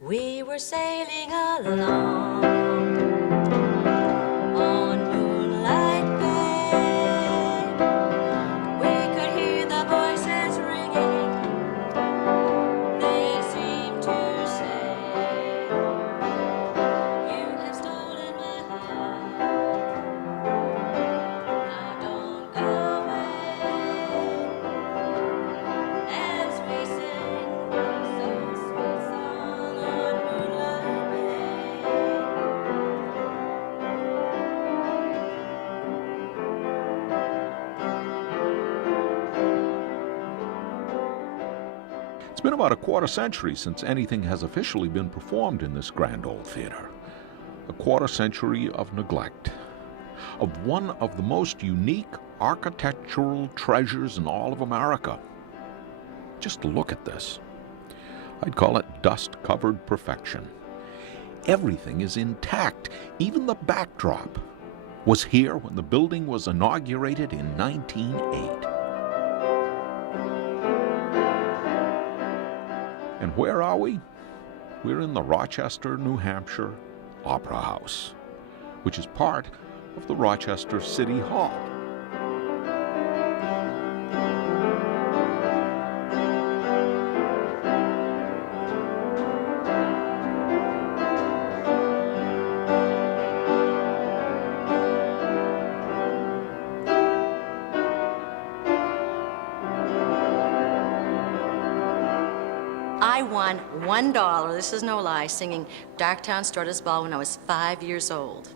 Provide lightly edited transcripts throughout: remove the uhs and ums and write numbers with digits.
We were sailing along on Moonlight Bay. We could hear the voices ringing. They seemed to say, "You have stolen my heart. Now don't go away." As we sang so sweet song on Moonlight Bay. It's been about a quarter century since anything has officially been performed in this grand old theater. A quarter century of neglect, of one of the most unique architectural treasures in all of America. Just look at this. I'd call it dust-covered perfection. Everything is intact. Even the backdrop was here when the building was inaugurated in 1908. And where are we? We're in the Rochester, New Hampshire Opera House, which is part of the Rochester City Hall. I won $1, this is no lie, singing Darktown Strutters Ball when I was 5 years old.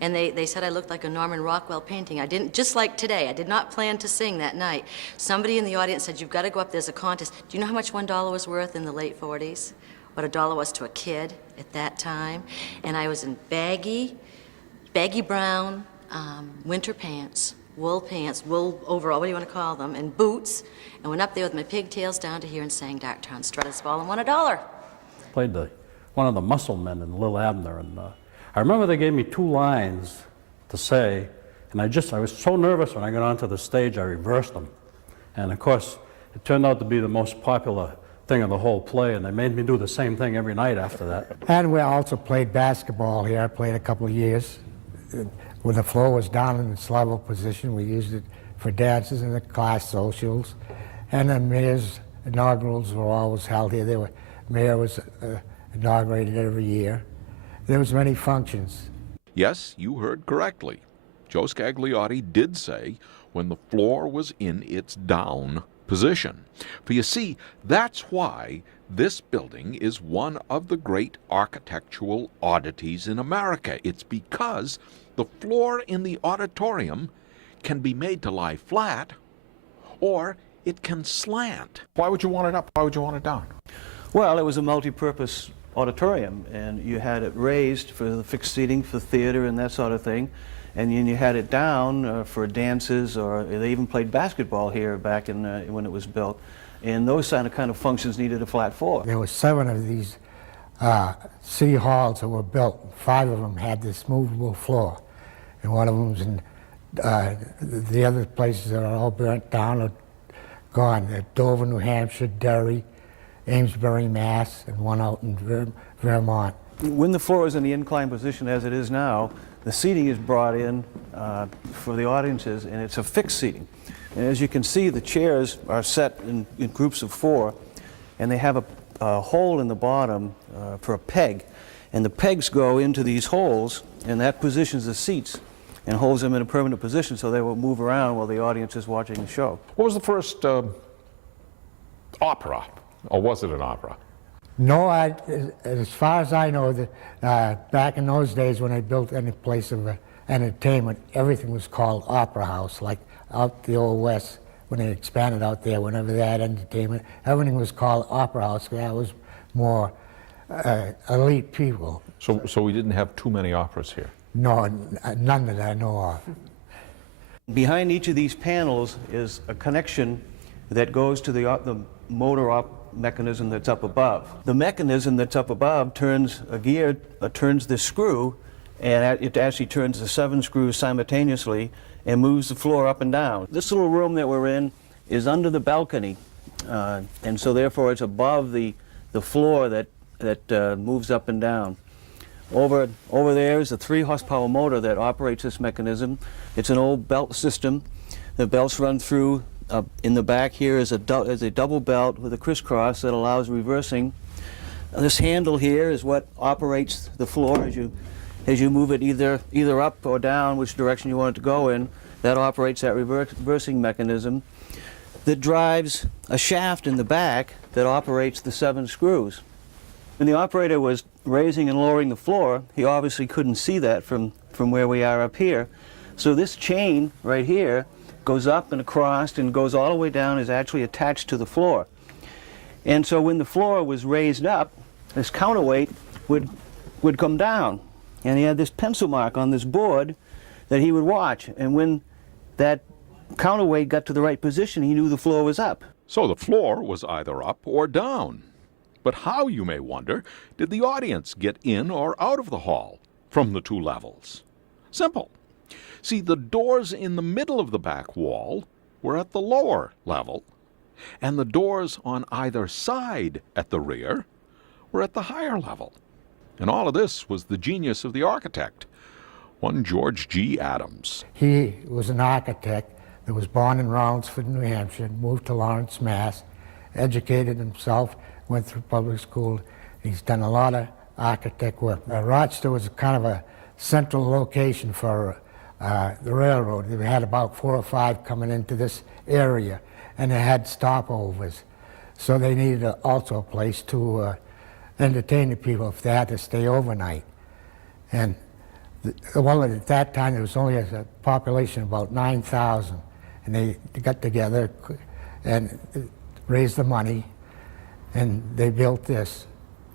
And they said I looked like a Norman Rockwell painting. I didn't, just like today, I did not plan to sing that night. Somebody in the audience said, "You've got to go up, there's a contest." Do you know how much $1 was worth in the late 40s? What $1 was to a kid at that time? And I was in baggy brown winter pants, wool overall, what do you want to call them, and boots, and went up there with my pigtails down to here and sang Darktown Strutters Ball and won $1. Played one of the muscle men in Lil Abner, and I remember they gave me 2 lines to say, and I was so nervous when I got onto the stage I reversed them, and of course it turned out to be the most popular thing of the whole play, and they made me do the same thing every night after that. And we also played basketball here. I played a couple of years. When the floor was down in its level position, we used it for dances and the class socials. And the mayor's inaugurals were always held here. Mayor was inaugurated every year. There was many functions. Yes, you heard correctly. Joe Scagliotti did say when the floor was in its down position. For you see, that's why this building is one of the great architectural oddities in America. It's because the floor in the auditorium can be made to lie flat, or it can slant. Why would you want it up? Why would you want it down? Well, it was a multi-purpose auditorium, and you had it raised for the fixed seating for theater and that sort of thing, and then you had it down for dances, or they even played basketball here back in when it was built, and those kind of functions needed a flat floor. There were 7 of these city halls that were built. 5 of them had this movable floor, and one of them was in the other places that are all burnt down or gone. Dover, New Hampshire, Derry, Amesbury, Mass, and one out in Vermont. When the floor is in the inclined position as it is now, the seating is brought in for the audiences, and it's a fixed seating. And as you can see, the chairs are set in groups of 4, and they have a hole in the bottom for a peg. And the pegs go into these holes, and that positions the seats and holds them in a permanent position so they will move around while the audience is watching the show. What was the first opera, or was it an opera? No, as far as I know, back in those days when they built any place of entertainment, everything was called Opera House, like out the Old West, when they expanded out there, whenever they had entertainment, everything was called Opera House, because that was more elite people. So we didn't have too many operas here? No, none that I know of. Behind each of these panels is a connection that goes to the motor mechanism that's up above. The mechanism that's up above turns a gear, turns the screw, and it actually turns the 7 screws simultaneously and moves the floor up and down. This little room that we're in is under the balcony, and so therefore it's above the floor that that moves up and down. Over there is a 3-horsepower motor that operates this mechanism. It's an old belt system. The belts run through. In the back here is a double belt with a crisscross that allows reversing. This handle here is what operates the floor as you move it either up or down, which direction you want it to go in. That operates that reversing mechanism that drives a shaft in the back that operates the 7 screws. When the operator was raising and lowering the floor, he obviously couldn't see that from where we are up here. So this chain right here goes up and across and goes all the way down, is actually attached to the floor. And so when the floor was raised up, this counterweight would come down. And he had this pencil mark on this board that he would watch. And when that counterweight got to the right position, he knew the floor was up. So the floor was either up or down. But how, you may wonder, did the audience get in or out of the hall from the 2 levels? Simple. See, the doors in the middle of the back wall were at the lower level, and the doors on either side at the rear were at the higher level. And all of this was the genius of the architect, one George G. Adams. He was an architect that was born in Rollinsford, New Hampshire, moved to Lawrence, Mass., educated himself, went through public school. He's done a lot of architect work. Rochester was kind of a central location for the railroad. They had about 4 or 5 coming into this area, and they had stopovers. So they needed also a place to entertain the people if they had to stay overnight. And well, at that time, there was only a population of about 9,000, and they got together and raised the money, and they built this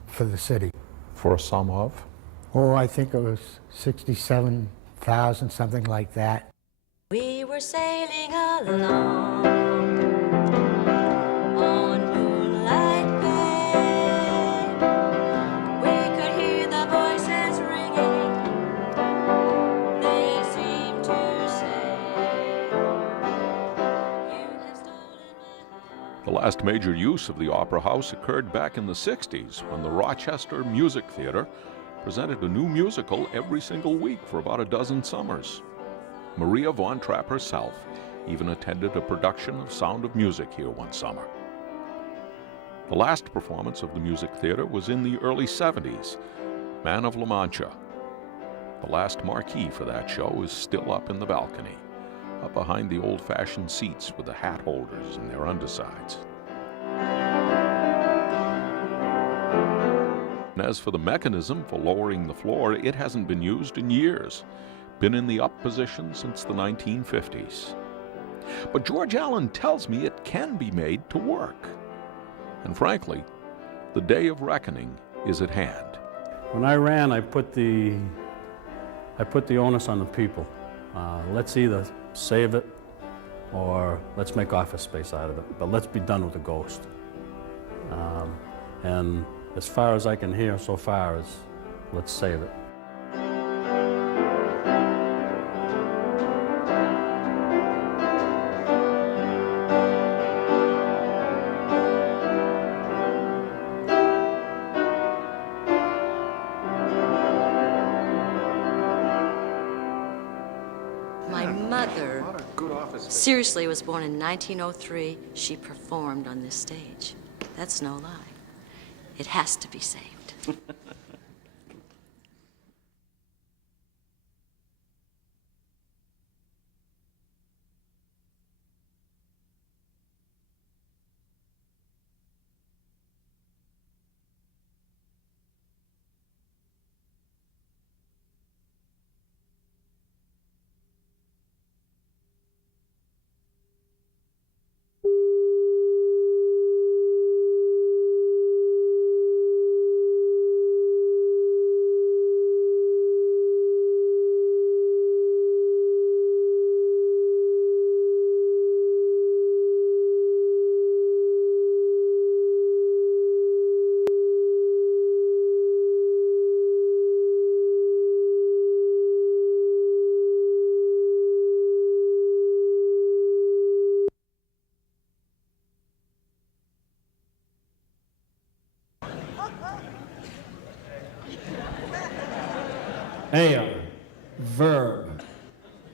for the city. For a sum of? Oh, I think it was 67,000, something like that. We were sailing along on Moonlight Bay. We could hear the voices ringing. They seemed to say, "You have stolen my heart." The last major use of the Opera House occurred back in the 60s when the Rochester Music Theater presented a new musical every single week for about a dozen summers. Maria Von Trapp herself even attended a production of Sound of Music here one summer. The last performance of the music theater was in the early 70s, Man of La Mancha. The last marquee for that show is still up in the balcony, up behind the old-fashioned seats with the hat holders and their undersides. And as for the mechanism for lowering the floor, it hasn't been used in years. Been in the up position since the 1950s. But George Allen tells me it can be made to work. And frankly, the day of reckoning is at hand. When I ran, I put the onus on the people. Let's either save it or let's make office space out of it, but let's be done with the ghost. And as far as I can hear so far is, let's save it. My mother, seriously, was born in 1903. She performed on this stage. That's no lie. It has to be saved. Aeon, verb,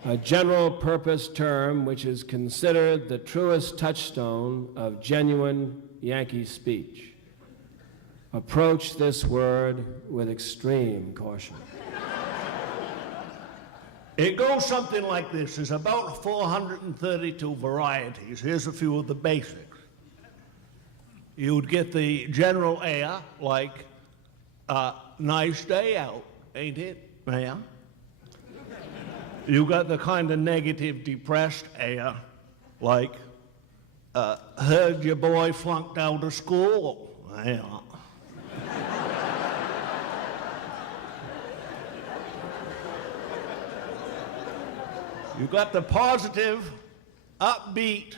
a general-purpose term which is considered the truest touchstone of genuine Yankee speech. Approach this word with extreme caution. It goes something like this. There's about 432 varieties. Here's a few of the basics. You'd get the general air, like, nice day out, ain't it? Yeah. You got the kind of negative, depressed air, like, heard your boy flunked out of school. Yeah. You got the positive, upbeat.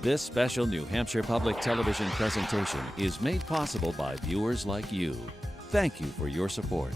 This special New Hampshire Public Television presentation is made possible by viewers like you. Thank you for your support.